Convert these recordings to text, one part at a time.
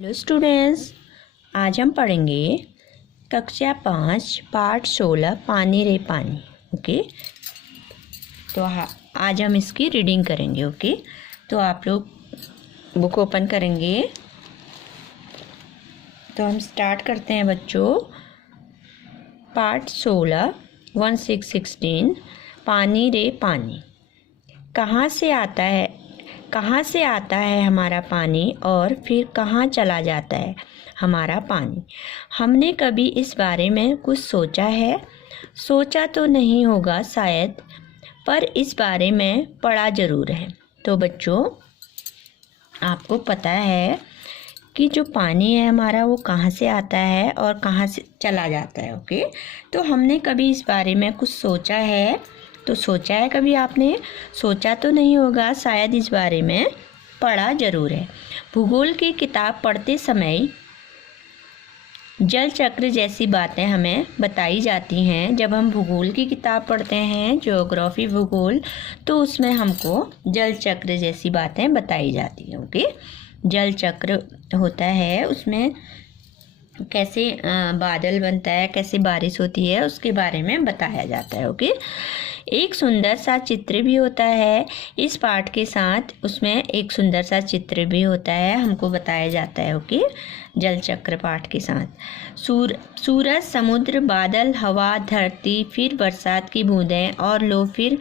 Hello students, आज हम पढ़ेंगे कक्षा 5 पाठ 16 पानी रे पानी। ओके, तो आज हम इसकी रीडिंग करेंगे। ओके, तो आप लोग बुक ओपन करेंगे। तो हम स्टार्ट करते हैं बच्चों। पाठ 16 16 पानी रे पानी। कहाँ से आता है हमारा पानी और फिर कहाँ चला जाता है हमारा पानी। हमने कभी इस बारे में कुछ सोचा है? सोचा तो नहीं होगा शायद, पर इस बारे में पढ़ा ज़रूर है। तो बच्चों, आपको पता है कि जो पानी है हमारा वो कहाँ से आता है और कहाँ से चला जाता है। ओके, तो हमने कभी इस बारे में कुछ सोचा है? तो सोचा है कभी आपने? सोचा तो नहीं होगा शायद, इस बारे में पढ़ा ज़रूर है। भूगोल की किताब पढ़ते समय जल चक्र जैसी बातें हमें बताई जाती हैं। जब हम भूगोल की किताब पढ़ते हैं, ज्योग्राफी भूगोल, तो उसमें हमको जल चक्र जैसी बातें बताई जाती हैं। ओके, जल चक्र होता है, उसमें कैसे बादल बनता है, कैसे बारिश होती है, उसके बारे में बताया जाता है। ओके, एक सुंदर सा चित्र भी होता है इस पाठ के साथ। उसमें एक सुंदर सा चित्र भी होता है, हमको बताया जाता है। ओके, जल चक्र पाठ के साथ सूरज, समुद्र, बादल, हवा, धरती, फिर बरसात की बूंदें और लो, फिर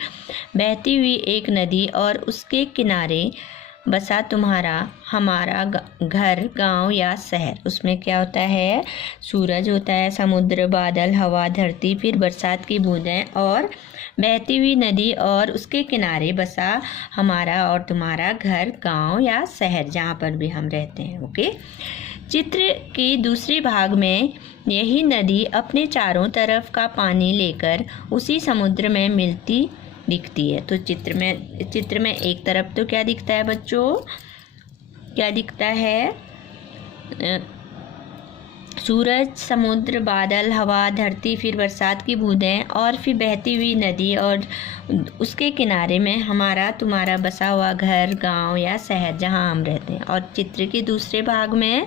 बहती हुई एक नदी और उसके किनारे बसा तुम्हारा हमारा घर, गांव या शहर। उसमें क्या होता है? सूरज होता है, समुद्र, बादल, हवा, धरती, फिर बरसात की बूंदें और बहती हुई नदी और उसके किनारे बसा हमारा और तुम्हारा घर, गांव या शहर, जहाँ पर भी हम रहते हैं। ओके, चित्र के दूसरे भाग में यही नदी अपने चारों तरफ का पानी लेकर उसी समुद्र में मिलती दिखती है। तो चित्र में एक तरफ तो क्या दिखता है बच्चों? क्या दिखता है? सूरज, समुद्र, बादल, हवा, धरती, फिर बरसात की बूंदें और फिर बहती हुई नदी और उसके किनारे में हमारा तुम्हारा बसा हुआ घर, गांव या शहर, जहां हम रहते हैं। और चित्र के दूसरे भाग में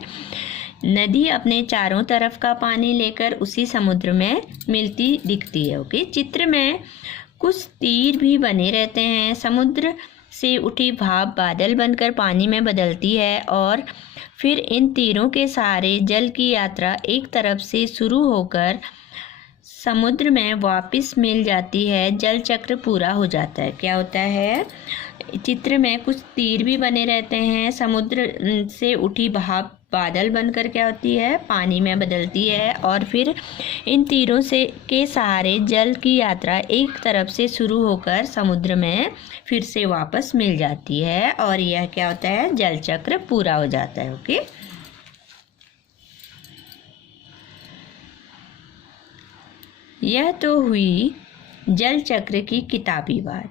नदी अपने चारों तरफ का पानी लेकर उसी समुद्र में मिलती दिखती है। ओके, चित्र में कुछ तीर भी बने रहते हैं। समुद्र से उठी भाप बादल बनकर पानी में बदलती है और फिर इन तीरों के सहारे जल की यात्रा एक तरफ से शुरू होकर समुद्र में वापस मिल जाती है। जल चक्र पूरा हो जाता है। क्या होता है? चित्र में कुछ तीर भी बने रहते हैं। समुद्र से उठी भाप बादल बनकर क्या होती है? पानी में बदलती है और फिर इन तीरों से के सहारे जल की यात्रा एक तरफ से शुरू होकर समुद्र में फिर से वापस मिल जाती है और यह क्या होता है? जल चक्र पूरा हो जाता है। ओके, यह तो हुई जल चक्र की किताबी बात,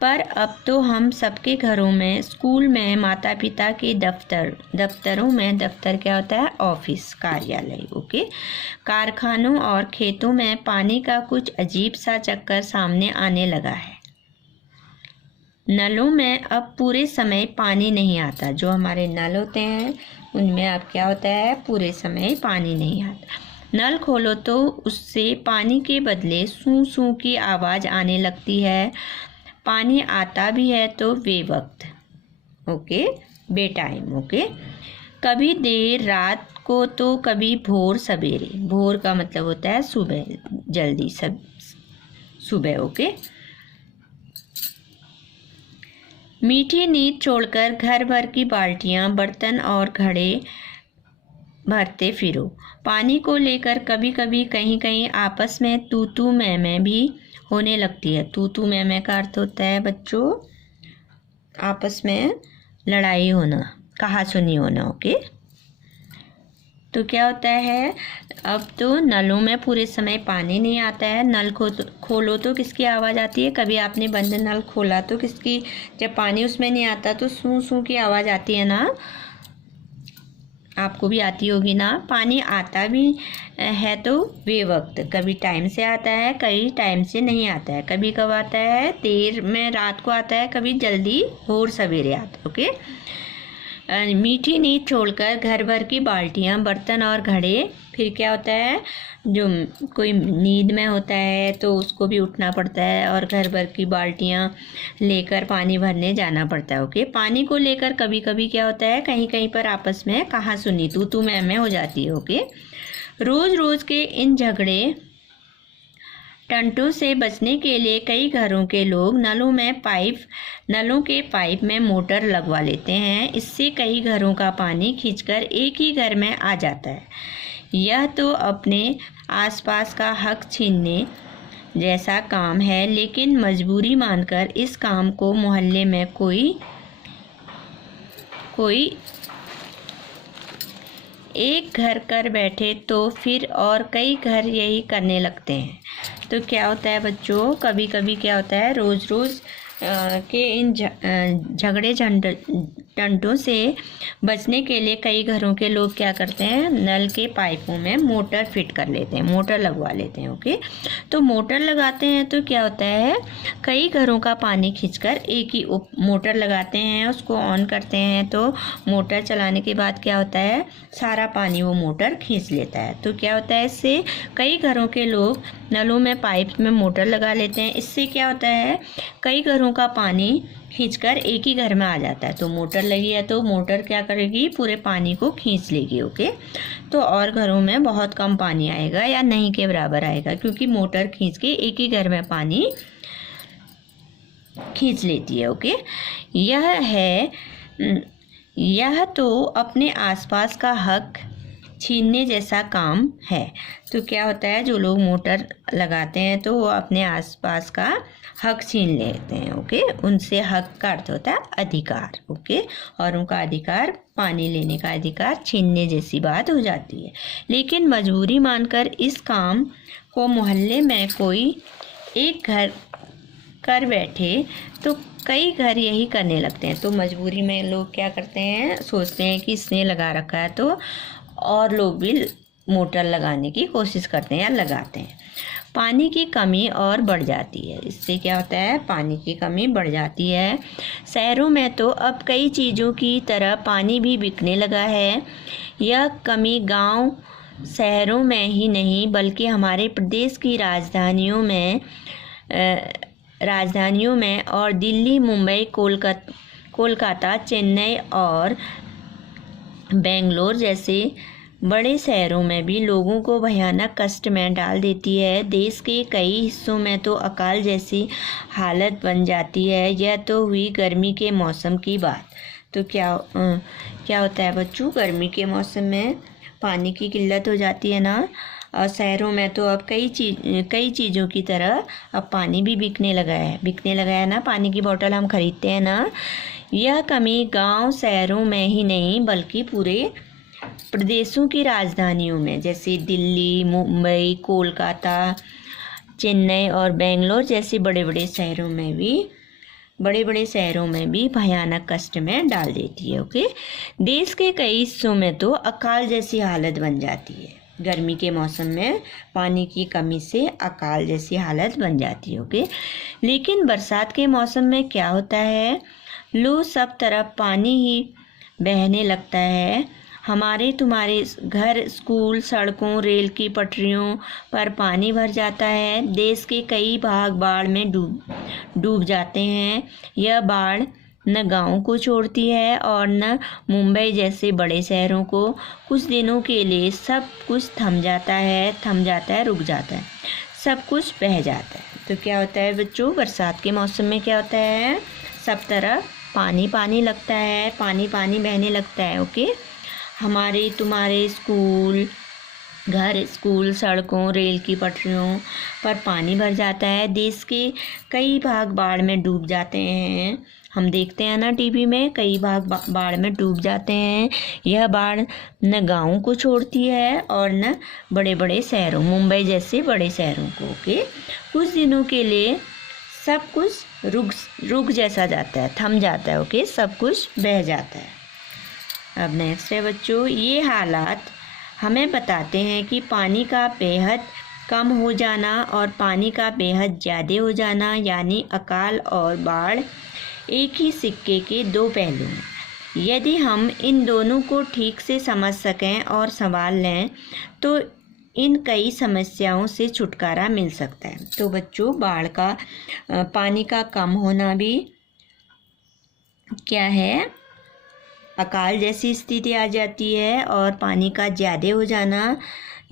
पर अब तो हम सबके घरों में, स्कूल में, माता पिता के दफ्तरों में, दफ्तर क्या होता है? ऑफिस, कार्यालय। ओके, कारखानों और खेतों में पानी का कुछ अजीब सा चक्कर सामने आने लगा है। नलों में अब पूरे समय पानी नहीं आता। जो हमारे नल होते हैं उनमें अब क्या होता है? पूरे समय पानी नहीं आता। नल खोलो तो उससे पानी के बदले सूं सूं की आवाज़ आने लगती है। पानी आता भी है तो बेवक्त। ओके, बेटाइम। ओके, कभी देर रात को तो कभी भोर सवेरे। भोर का मतलब होता है सुबह, जल्दी, सब सुबह। ओके, मीठी नींद छोड़कर घर भर की बाल्टियां, बर्तन और घड़े भरते फिरो। पानी को लेकर कभी कभी कहीं कहीं आपस में तू तू मैं भी होने लगती है। तू तू मैं का अर्थ होता है बच्चों आपस में लड़ाई होना, कहा सुनी होना। ओके, तो क्या होता है? अब तो नलों में पूरे समय पानी नहीं आता है। नल खोलो तो किसकी आवाज़ आती है? कभी आपने बंद नल खोला तो किसकी, जब पानी उसमें नहीं आता तो सूं सूं की आवाज़ आती है ना? आपको भी आती होगी ना? पानी आता भी है तो बेवक्त, कभी टाइम से आता है, कभी टाइम से नहीं आता है। कभी कब आता है? देर में रात को आता है, कभी जल्दी भोर सवेरे आता है। ओके, मीठी नींद छोड़कर घर भर की बाल्टियाँ, बर्तन और घड़े। फिर क्या होता है, जो कोई नींद में होता है तो उसको भी उठना पड़ता है और घर भर की बाल्टियाँ लेकर पानी भरने जाना पड़ता है। ओके, पानी को लेकर कभी कभी क्या होता है, कहीं कहीं पर आपस में कहासुनी, तू मैं हो जाती है। ओके, रोज़ रोज़ के इन झगड़े टंटों से बचने के लिए कई घरों के लोग नलों के पाइप में मोटर लगवा लेते हैं। इससे कई घरों का पानी खींचकर एक ही घर में आ जाता है। यह तो अपने आसपास का हक छीनने जैसा काम है, लेकिन मजबूरी मानकर इस काम को मोहल्ले में कोई एक घर कर बैठे तो फिर और कई घर यही करने लगते हैं। तो क्या होता है बच्चों, कभी कभी क्या होता है, रोज़ रोज़ के इन झगड़े टंटों से बचने के लिए कई घरों के लोग क्या करते हैं, नल के पाइपों में मोटर फिट कर लेते हैं, मोटर लगवा लेते हैं। ओके, तो मोटर लगाते हैं तो क्या होता है, कई घरों का पानी खींचकर एक ही मोटर लगाते हैं, उसको ऑन करते हैं तो मोटर चलाने के बाद क्या होता है, सारा पानी वो मोटर खींच लेता है। तो क्या होता है, इससे कई घरों के लोग नलों में पाइप में मोटर लगा लेते हैं। इससे क्या होता है, कई घरों का पानी खींचकर एक ही घर में आ जाता है। तो मोटर लगी है तो मोटर क्या करेगी, पूरे पानी को खींच लेगी। ओके, तो और घरों में बहुत कम पानी आएगा या नहीं के बराबर आएगा, क्योंकि मोटर खींच के एक ही घर में पानी खींच लेती है। ओके, यह तो अपने आसपास का हक छीनने जैसा काम है। तो क्या होता है, जो लोग मोटर लगाते हैं तो वो अपने आसपास का हक छीन लेते हैं। ओके, उनसे हक का अर्थ होता है अधिकार। ओके, और उनका अधिकार, पानी लेने का अधिकार छीनने जैसी बात हो जाती है। लेकिन मजबूरी मानकर इस काम को मोहल्ले में कोई एक घर कर बैठे तो कई घर यही करने लगते हैं। तो मजबूरी में लोग क्या करते हैं, सोचते हैं कि इसने लगा रखा है तो और लोग भी मोटर लगाने की कोशिश करते हैं या लगाते हैं। पानी की कमी और बढ़ जाती है। इससे क्या होता है, पानी की कमी बढ़ जाती है। शहरों में तो अब कई चीज़ों की तरह पानी भी बिकने लगा है। यह कमी गांव शहरों में ही नहीं बल्कि हमारे प्रदेश की राजधानियों में और दिल्ली, मुंबई, कोलकाता, चेन्नई और बेंगलोर जैसे बड़े शहरों में भी लोगों को भयानक कष्ट में डाल देती है। देश के कई हिस्सों में तो अकाल जैसी हालत बन जाती है। यह तो हुई गर्मी के मौसम की बात। तो क्या होता है बच्चों, गर्मी के मौसम में पानी की किल्लत हो जाती है ना, और शहरों में तो अब कई चीज़ों की तरह अब पानी भी बिकने लगा है ना, पानी की बोतल हम खरीदते हैं ना। यह कमी गांव शहरों में ही नहीं बल्कि पूरे प्रदेशों की राजधानियों में जैसे दिल्ली, मुंबई, कोलकाता, चेन्नई और बेंगलोर जैसे बड़े बड़े शहरों में भी भयानक कष्ट में डाल देती है। ओके, देश के कई हिस्सों में तो अकाल जैसी हालत बन जाती है। गर्मी के मौसम में पानी की कमी से अकाल जैसी हालत बन जाती है। ओके, लेकिन बरसात के मौसम में क्या होता है, लो सब तरफ पानी ही बहने लगता है। हमारे तुम्हारे घर, स्कूल, सड़कों, रेल की पटरियों पर पानी भर जाता है। देश के कई भाग बाढ़ में डूब जाते हैं। यह बाढ़ न गाँव को छोड़ती है और न मुंबई जैसे बड़े शहरों को। कुछ दिनों के लिए सब कुछ थम जाता है, रुक जाता है, सब कुछ बह जाता है। तो क्या होता है बच्चों, बरसात के मौसम में क्या होता है, सब तरफ पानी पानी लगता है, पानी पानी बहने लगता है। ओके, हमारे तुम्हारे स्कूल, सड़कों, रेल की पटरियों पर पानी भर जाता है। देश के कई भाग बाढ़ में डूब जाते हैं। हम देखते हैं ना टीवी में, कई भाग बाढ़ में डूब जाते हैं। यह बाढ़ न गाँव को छोड़ती है और न बड़े बड़े शहरों, मुंबई जैसे बड़े शहरों को। ओके, कुछ दिनों के लिए सब कुछ रुक जैसा जाता है, थम जाता है। ओके, सब कुछ बह जाता है। अब नेक्स्ट है बच्चों, ये हालात हमें बताते हैं कि पानी का बेहद कम हो जाना और पानी का बेहद ज़्यादा हो जाना, यानी अकाल और बाढ़ एक ही सिक्के के दो पहलू हैं। यदि हम इन दोनों को ठीक से समझ सकें और संभाल लें तो इन कई समस्याओं से छुटकारा मिल सकता है। तो बच्चों, बाढ़ का पानी का कम होना भी क्या है, अकाल जैसी स्थिति आ जाती है, और पानी का ज़्यादा हो जाना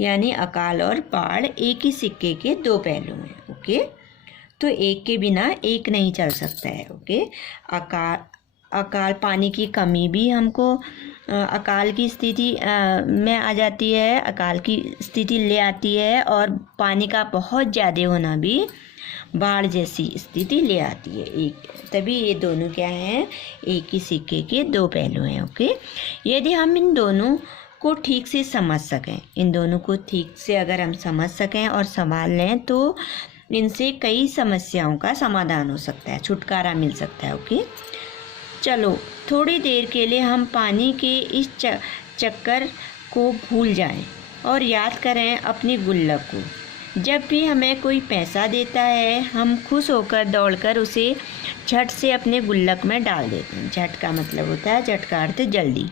यानी अकाल और बाढ़ एक ही सिक्के के दो पहलू हैं। ओके, तो एक के बिना एक नहीं चल सकता है। ओके, अकाल पानी की कमी भी हमको अकाल की स्थिति में आ जाती है, अकाल की स्थिति ले आती है, और पानी का बहुत ज़्यादा होना भी बाढ़ जैसी स्थिति ले आती है। तभी ये दोनों क्या हैं, एक ही सिक्के के दो पहलू हैं। ओके, यदि हम इन दोनों को ठीक से समझ सकें, इन दोनों को ठीक से अगर हम समझ सकें और संभाल लें तो इनसे कई समस्याओं का समाधान हो सकता है, छुटकारा मिल सकता है। ओके, चलो थोड़ी देर के लिए हम पानी के इस चक्कर को भूल जाएं और याद करें अपनी गुल्लक को। जब भी हमें कोई पैसा देता है हम खुश होकर दौड़कर उसे झट से अपने गुल्लक में डाल देते हैं। झट का मतलब होता है, झट का अर्थ जल्दी।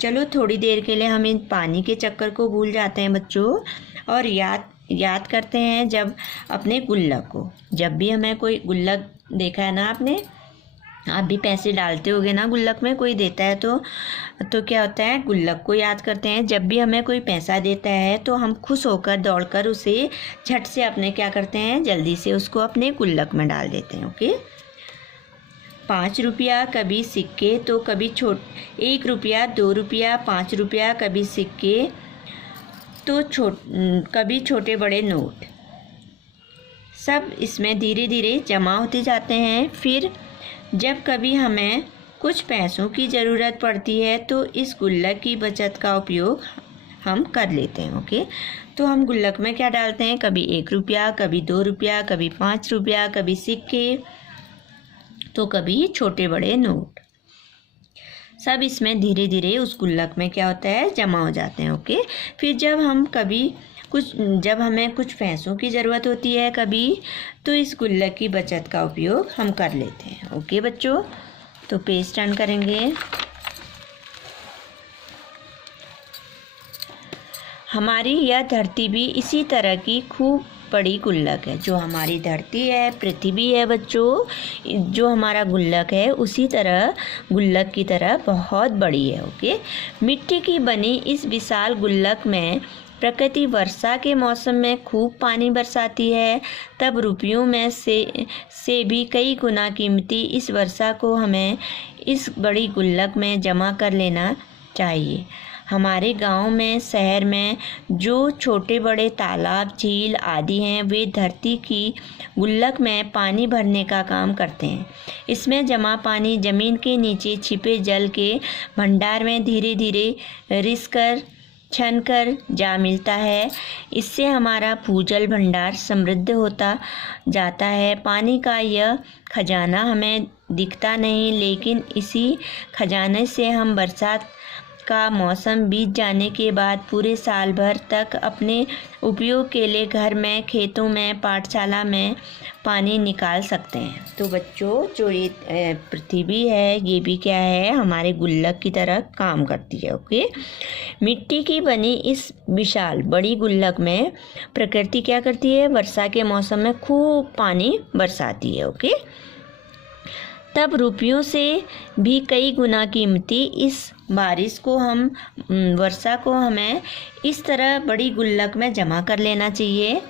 चलो थोड़ी देर के लिए हम इन पानी के चक्कर को भूल जाते हैं बच्चों, और याद करते हैं जब अपने गुल्लक को। जब भी हमें कोई गुल्लक, देखा है ना आपने, आप भी पैसे डालते होगे ना गुल्लक में, कोई देता है तो क्या होता है, गुल्लक को याद करते हैं। जब भी हमें कोई पैसा देता है तो हम खुश होकर दौड़कर उसे झट से अपने क्या करते हैं, जल्दी से उसको अपने गुल्लक में डाल देते हैं। ओके, 5 रुपया कभी सिक्के तो कभी 1 रुपया, 2 रुपया, 5 रुपया, कभी सिक्के तो कभी छोटे बड़े नोट, सब इसमें धीरे धीरे जमा होते जाते हैं। फिर जब कभी हमें कुछ पैसों की ज़रूरत पड़ती है तो इस गुल्लक की बचत का उपयोग हम कर लेते हैं। ओके, तो हम गुल्लक में क्या डालते हैं, कभी 1 रुपया, कभी 2 रुपया, कभी 5 रुपया, कभी सिक्के तो कभी छोटे बड़े नोट, सब इसमें धीरे धीरे उस गुल्लक में क्या होता है, जमा हो जाते हैं। ओके, फिर जब हमें कुछ पैसों की ज़रूरत होती है कभी, तो इस गुल्लक की बचत का उपयोग हम कर लेते हैं। ओके बच्चों, तो पेज टर्न करेंगे। हमारी यह धरती भी इसी तरह की खूब बड़ी गुल्लक है। जो हमारी धरती है, पृथ्वी है बच्चों, जो हमारा गुल्लक है उसी तरह गुल्लक की तरह बहुत बड़ी है। ओके, मिट्टी की बनी इस विशाल गुल्लक में प्रकृति वर्षा के मौसम में खूब पानी बरसाती है। तब रुपयों में से भी कई गुना कीमती इस वर्षा को हमें इस बड़ी गुल्लक में जमा कर लेना चाहिए। हमारे गांव में, शहर में जो छोटे बड़े तालाब, झील आदि हैं, वे धरती की गुल्लक में पानी भरने का काम करते हैं। इसमें जमा पानी जमीन के नीचे छिपे जल के भंडार में धीरे धीरे रिसकर छनकर जा मिलता है। इससे हमारा भूजल भंडार समृद्ध होता जाता है। पानी का यह खजाना हमें दिखता नहीं, लेकिन इसी खजाने से हम बरसात का मौसम बीत जाने के बाद पूरे साल भर तक अपने उपयोग के लिए घर में, खेतों में, पाठशाला में पानी निकाल सकते हैं। तो बच्चों, जो ये पृथ्वी है ये भी क्या है, हमारे गुल्लक की तरह काम करती है। ओके, मिट्टी की बनी इस विशाल बड़ी गुल्लक में प्रकृति क्या करती है, वर्षा के मौसम में खूब पानी बरसाती है। ओके, तब रुपयों से भी कई गुना कीमती इस बारिश को वर्षा को हमें इस तरह बड़ी गुल्लक में जमा कर लेना चाहिए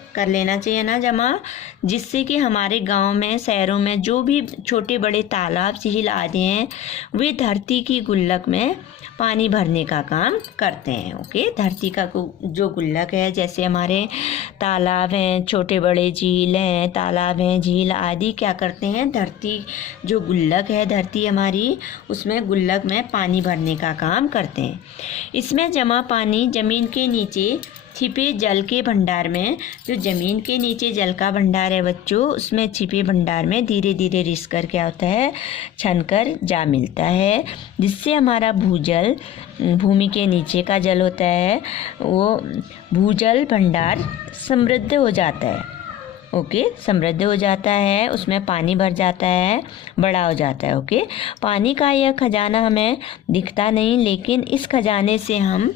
ना जमा, जिससे कि हमारे गांव में, शहरों में जो भी छोटे बड़े तालाब, झील आदि हैं, वे धरती की गुल्लक में पानी भरने का काम करते हैं। ओके, धरती का जो गुल्लक है, जैसे हमारे तालाब हैं, छोटे बड़े झील हैं, तालाब हैं, झील आदि क्या करते हैं, धरती जो गुल्लक है धरती हमारी, उसमें गुल्लक में पानी भरने का काम करते हैं। इसमें जमा पानी जमीन के नीचे छिपे जल के भंडार में, जो ज़मीन के नीचे जल का भंडार है बच्चों, उसमें छिपे भंडार में धीरे धीरे रिस कर क्या होता है, छनकर जा मिलता है। जिससे हमारा भूजल, भूमि के नीचे का जल होता है, वो भूजल भंडार समृद्ध हो जाता है। ओके, समृद्ध हो जाता है, उसमें पानी भर जाता है, बड़ा हो जाता है। ओके, पानी का यह खजाना हमें दिखता नहीं, लेकिन इस खजाने से हम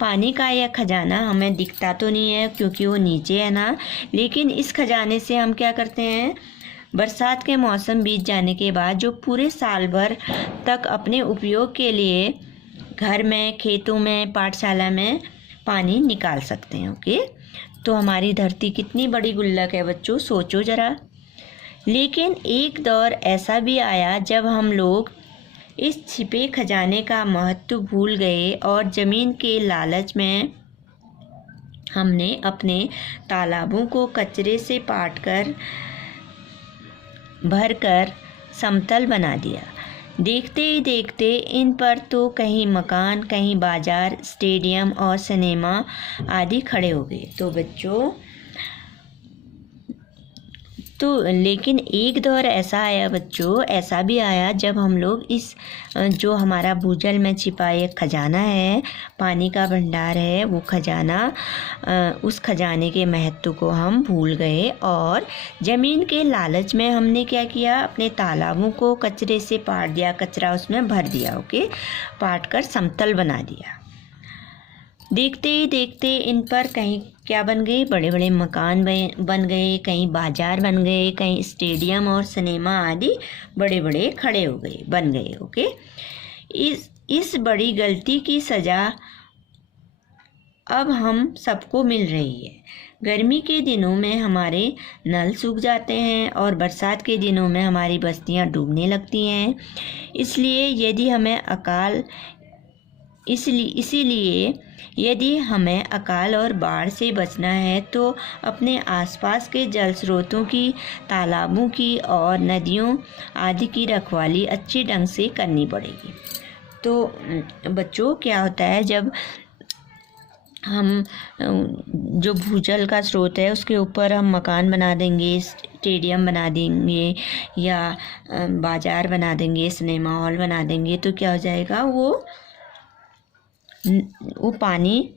पानी का यह खजाना हमें दिखता तो नहीं है क्योंकि वो नीचे है ना, लेकिन इस खजाने से हम क्या करते हैं, बरसात के मौसम बीत जाने के बाद जो पूरे साल भर तक अपने उपयोग के लिए घर में, खेतों में, पाठशाला में पानी निकाल सकते हैं। ओके, तो हमारी धरती कितनी बड़ी गुल्लक है बच्चों, सोचो ज़रा। लेकिन एक दौर ऐसा भी आया जब हम लोग इस छिपे खजाने का महत्व भूल गए और ज़मीन के लालच में हमने अपने तालाबों को कचरे से पाटकर भरकर समतल बना दिया। देखते ही देखते इन पर तो कहीं मकान, कहीं बाजार, स्टेडियम और सिनेमा आदि खड़े हो गए। तो बच्चों लेकिन एक दौर ऐसा आया बच्चों, ऐसा भी आया जब हम लोग इस जो हमारा भूजल में छिपा एक खजाना है, पानी का भंडार है, वो खजाना, उस खजाने के महत्व को हम भूल गए और ज़मीन के लालच में हमने क्या किया, अपने तालाबों को कचरे से पाट दिया, कचरा उसमें भर दिया। ओके, पाट कर समतल बना दिया। देखते ही देखते इन पर कहीं क्या बन गए, बड़े बड़े मकान बन गए, कहीं बाजार बन गए, कहीं स्टेडियम और सिनेमा आदि बड़े बड़े खड़े हो गए, बन गए। ओके, इस बड़ी गलती की सज़ा अब हम सबको मिल रही है। गर्मी के दिनों में हमारे नल सूख जाते हैं और बरसात के दिनों में हमारी बस्तियां डूबने लगती हैं। इसीलिए यदि हमें अकाल और बाढ़ से बचना है तो अपने आसपास के जल स्रोतों की, तालाबों की और नदियों आदि की रखवाली अच्छे ढंग से करनी पड़ेगी। तो बच्चों क्या होता है, जब हम जो भूजल का स्रोत है उसके ऊपर हम मकान बना देंगे, स्टेडियम बना देंगे या बाजार बना देंगे, सिनेमा हॉल बना देंगे, तो क्या हो जाएगा, वो पानी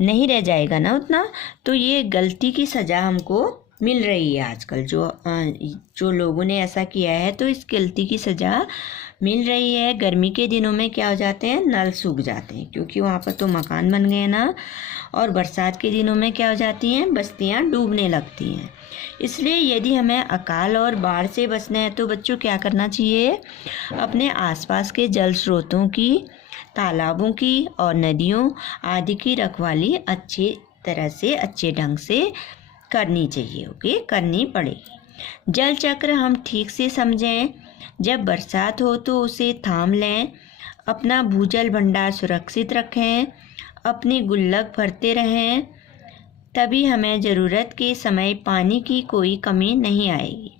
नहीं रह जाएगा ना उतना। तो ये गलती की सज़ा हमको मिल रही है आजकल, जो लोगों ने ऐसा किया है तो इस गलती की सज़ा मिल रही है। गर्मी के दिनों में क्या हो जाते हैं, नल सूख जाते हैं क्योंकि वहाँ पर तो मकान बन गए ना, और बरसात के दिनों में क्या हो जाती हैं, बस्तियाँ डूबने लगती हैं। इसलिए यदि हमें अकाल और बाढ़ से बचना है तो बच्चों क्या करना चाहिए, अपने आसपास के जल स्रोतों की, तालाबों की और नदियों आदि की रखवाली अच्छी तरह से, अच्छे ढंग से करनी चाहिए। ओके, करनी पड़ेगी। जल चक्र हम ठीक से समझें। जब बरसात हो तो उसे थाम लें, अपना भूजल भंडार सुरक्षित रखें, अपनी गुल्लक भरते रहें, तभी हमें ज़रूरत के समय पानी की कोई कमी नहीं आएगी।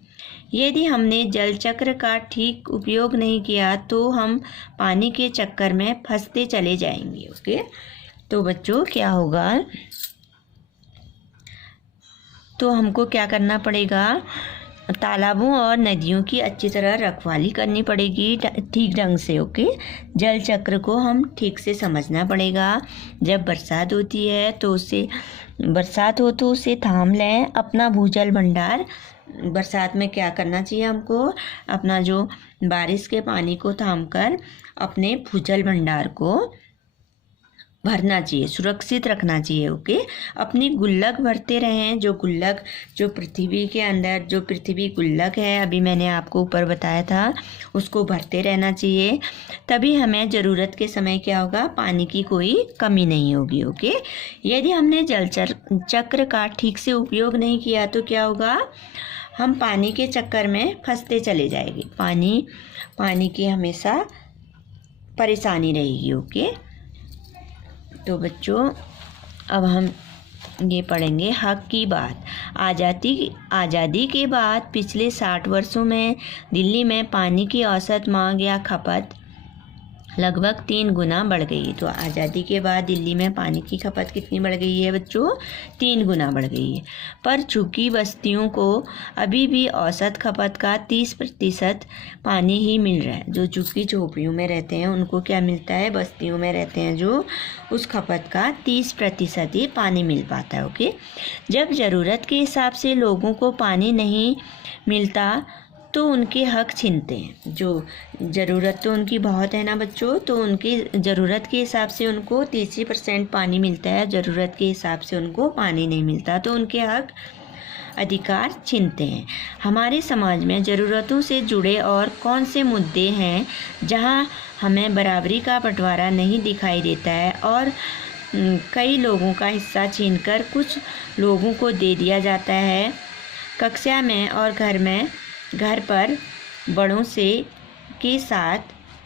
यदि हमने जल चक्र का ठीक उपयोग नहीं किया तो हम पानी के चक्कर में फंसते चले जाएंगे। ओके, तो बच्चों क्या होगा, तो हमको क्या करना पड़ेगा, तालाबों और नदियों की अच्छी तरह रखवाली करनी पड़ेगी ठीक ढंग से। ओके, जल चक्र को हम ठीक से समझना पड़ेगा। जब बरसात होती है तो उसे थाम लें, अपना भूजल भंडार, बरसात में क्या करना चाहिए हमको, अपना जो बारिश के पानी को थामकर अपने भूजल भंडार को भरना चाहिए, सुरक्षित रखना चाहिए। ओके, अपनी गुल्लक भरते रहें, जो पृथ्वी के अंदर जो पृथ्वी गुल्लक है, अभी मैंने आपको ऊपर बताया था, उसको भरते रहना चाहिए, तभी हमें ज़रूरत के समय क्या होगा, पानी की कोई कमी नहीं होगी। ओके, यदि हमने जल चक्र का ठीक से उपयोग नहीं किया तो क्या होगा, हम पानी के चक्कर में फंसते चले जाएंगे, पानी की हमेशा परेशानी रहेगी। ओके, तो बच्चों अब हम ये पढ़ेंगे हक की बात। आज़ादी के बाद पिछले 60 वर्षों में दिल्ली में पानी की औसत मांग या खपत लगभग 3 गुना बढ़ गई। तो आज़ादी के बाद दिल्ली में पानी की खपत कितनी बढ़ गई है बच्चों? 3 गुना बढ़ गई है। पर चूंकि बस्तियों को अभी भी औसत खपत का 30% पानी ही मिल रहा है, जो चूंकि झोपड़ियों में रहते हैं उनको क्या मिलता है, बस्तियों में रहते हैं जो, उस खपत का 30% ही पानी मिल पाता है। ओके, जब ज़रूरत के हिसाब से लोगों को पानी नहीं मिलता तो उनके हक छीनते हैं। जो ज़रूरत तो उनकी बहुत है ना बच्चों, तो उनकी ज़रूरत के हिसाब से उनको 30% पानी मिलता है, ज़रूरत के हिसाब से उनको पानी नहीं मिलता तो उनके हक अधिकार छीनते हैं। हमारे समाज में ज़रूरतों से जुड़े और कौन से मुद्दे हैं जहां हमें बराबरी का बंटवारा नहीं दिखाई देता है और कई लोगों का हिस्सा छीनकर कुछ लोगों को दे दिया जाता है? कक्षा में और घर पर बड़ों से के साथ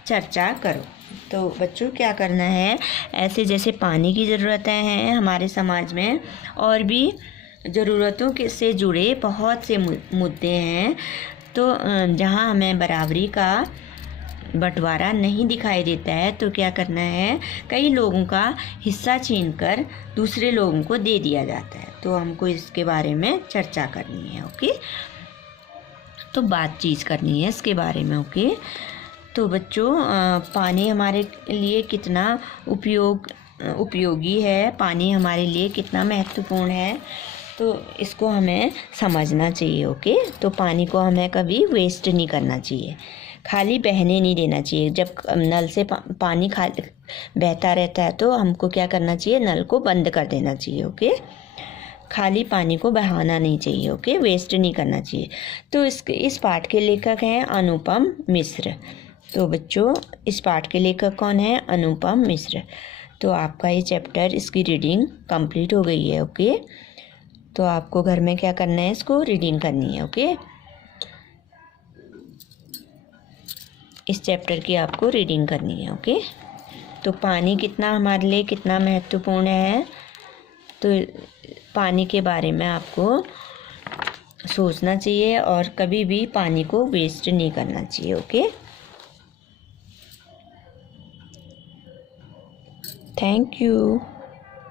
चर्चा करो। तो बच्चों क्या करना है, ऐसे जैसे पानी की ज़रूरतें हैं हमारे समाज में और भी ज़रूरतों के से जुड़े बहुत से मुद्दे हैं, तो जहां हमें बराबरी का बंटवारा नहीं दिखाई देता है तो क्या करना है, कई लोगों का हिस्सा छीनकर दूसरे लोगों को दे दिया जाता है। तो हमको इसके बारे में चर्चा करनी है। ओके, तो बातचीत करनी है इसके बारे में। ओके, तो बच्चों पानी हमारे लिए कितना उपयोगी है, पानी हमारे लिए कितना महत्वपूर्ण है, तो इसको हमें समझना चाहिए। ओके, तो पानी को हमें कभी वेस्ट नहीं करना चाहिए, खाली बहने नहीं देना चाहिए। जब नल से पानी बहता रहता है तो हमको क्या करना चाहिए, नल को बंद कर देना चाहिए। ओके, खाली पानी को बहाना नहीं चाहिए। ओके, वेस्ट नहीं करना चाहिए। तो इस पाठ के लेखक हैं अनुपम मिश्र। तो बच्चों इस पाठ के लेखक कौन है? अनुपम मिश्र। तो आपका ये चैप्टर, इसकी रीडिंग कंप्लीट हो गई है। ओके, तो आपको घर में क्या करना है, इसको रीडिंग करनी है। ओके, इस चैप्टर की आपको रीडिंग करनी है। ओके, तो पानी कितना हमारे लिए कितना महत्वपूर्ण है, तो पानी के बारे में आपको सोचना चाहिए और कभी भी पानी को वेस्ट नहीं करना चाहिए। Okay, thank you.